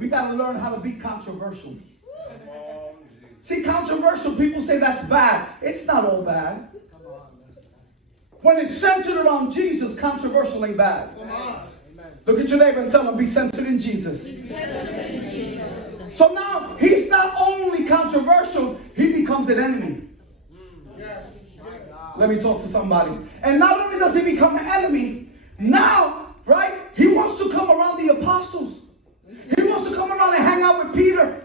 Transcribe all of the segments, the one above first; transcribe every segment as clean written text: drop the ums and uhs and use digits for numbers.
We got to learn how to be controversial. See, controversial people say that's bad. It's not all bad. When it's centered around Jesus, controversial ain't bad. Look at your neighbor and tell him, be centered in Jesus. So now, he's not only controversial, he becomes an enemy. Let me talk to somebody. And not only does he become an enemy, now, right, he wants to come around the apostles. He wants to come around and hang out with Peter.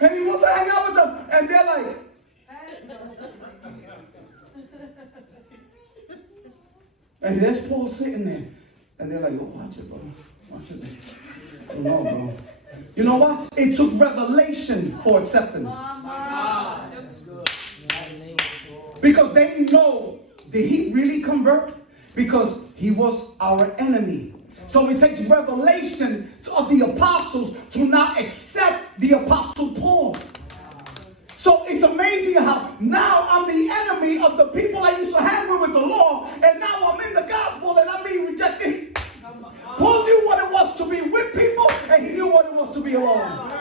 And he wants to hang out with them. And they're like, and there's Paul sitting there. And they're like, oh, watch it, bro. Watch it. Oh, no, bro. You know what? It took revelation for acceptance. Because they know, did he really convert? Because he was our enemy. So it takes revelation of the apostles to not accept the apostle Paul. So it's amazing how now I'm the enemy of the people I used to hang with the law, and now I'm in the gospel and I'm being rejected. Paul knew what it was to be with people, and he knew what it was to be alone.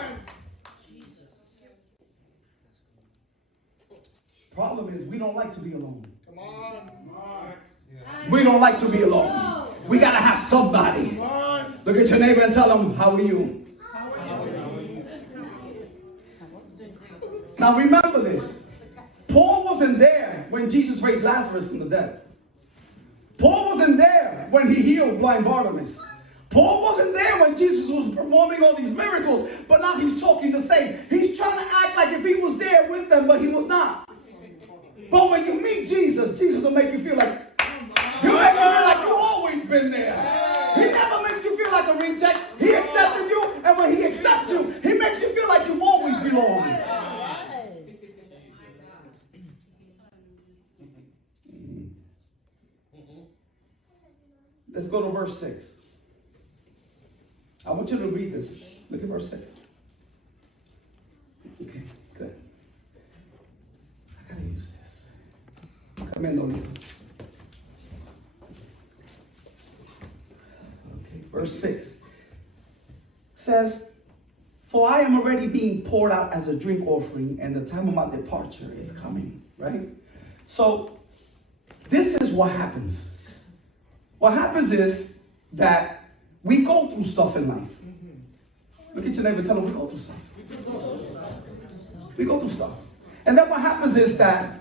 Problem is, we don't like to be alone. Come on. We don't like to be alone. We got to have somebody. Look at your neighbor and tell them, how are you? Now remember this. Paul wasn't there when Jesus raised Lazarus from the dead. Paul wasn't there when he healed blind Bartimaeus. Paul wasn't there when Jesus was performing all these miracles. But now he's talking the same. He's trying to act like if he was there with them, but he was not. But when you meet Jesus, Jesus will make you feel like you make you feel like you've always been there. He never makes you feel like a reject. He accepted you, and when he accepts you, he makes you feel like you've always belonged. Let's go to verse 6. I want you to read this. Look at verse 6. Okay, good. I gotta use this. Come in, Lord. Okay, verse 6 says, for I am already being poured out as a drink offering, and the time of my departure is coming. Right? So, this is what happens. What happens is that we go through stuff in life. Look at your neighbor and tell them we go through stuff. We go through stuff. And then what happens is that,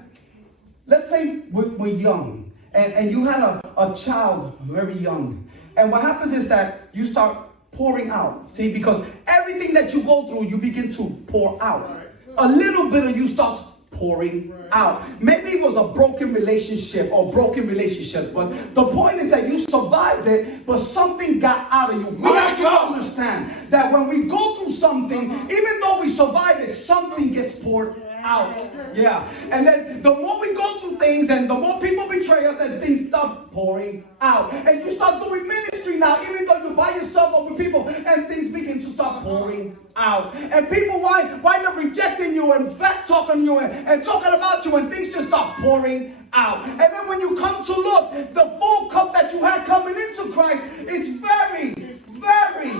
let's say we're young, and you had a child very young. And what happens is that you start pouring out. See, because everything that you go through, you begin to pour out. A little bit of you starts pouring out. Maybe it was a broken relationship or broken relationships, but the point is that you survived it, but something got out of you. We have to understand that when we go through something, even though we survive it, something gets poured out. Yeah. And then the more we go through things and the more people betray us, and things start pouring out. And you start doing ministry now, even though you're by yourself or with people, and things begin to start pouring out. And people wind up rejecting you and back talking you and talking about you, and things just start pouring out. And then when you come to look, the full cup that you had coming into Christ is very, very,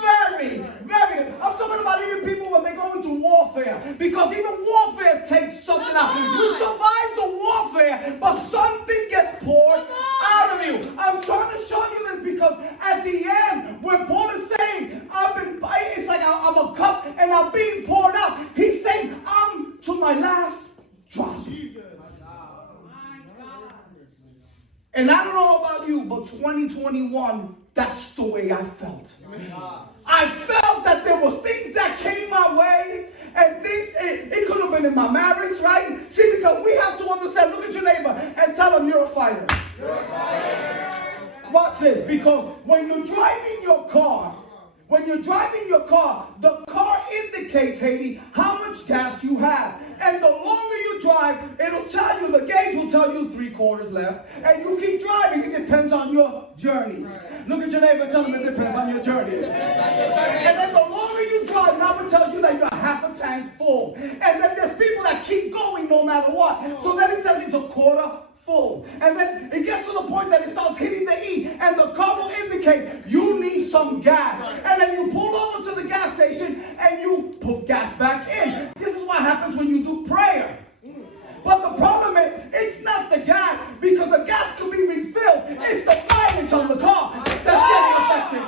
very, very. I'm talking about even people when they're going through warfare, because even warfare takes something out. You survive the warfare, but something gets poured out of you. I'm trying to show you this because at the end, when Paul is saying, it's like I'm a cup and I'm being poured out. He's saying, I'm to my last drop. Jesus. And I don't know about you, but 2021, that's the way I felt. I felt that there was things that came my way, and things, it could have been in my marriage, right? See, because we have to understand, look at your neighbor and tell them you're a fighter. You're a fighter. Watch this, because when you're driving your car, the car indicates, Haiti, how much gas you have. And the longer you drive, it'll tell you, the gauge will tell you 3/4 left. And you keep driving, it depends on your journey. Right. Look at your neighbor and tell them it depends on your journey. And then the longer you drive, now it tells you that you're half a tank full. And then there's people that keep going no matter what. So then it says it's a quarter full. And then it gets to the point that it starts hitting the E, and the car will indicate you need some gas. And then you pull over to the gas station and you put gas back in. This is what happens when you do prayer. But the problem is, it's not the gas, because the gas can be refilled. It's the mileage on the car that's getting affected.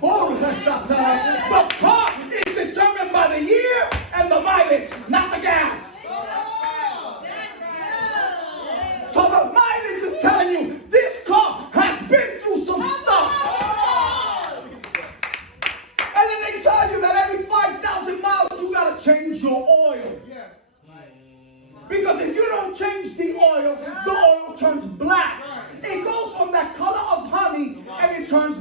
The car is determined by the year and the mileage, not the gas. So the mileage is telling you this car has been through some stuff. And then they tell you that every 5,000 miles you gotta change your oil. Yes. Because if you don't change the oil turns black. It goes from that color of honey and it turns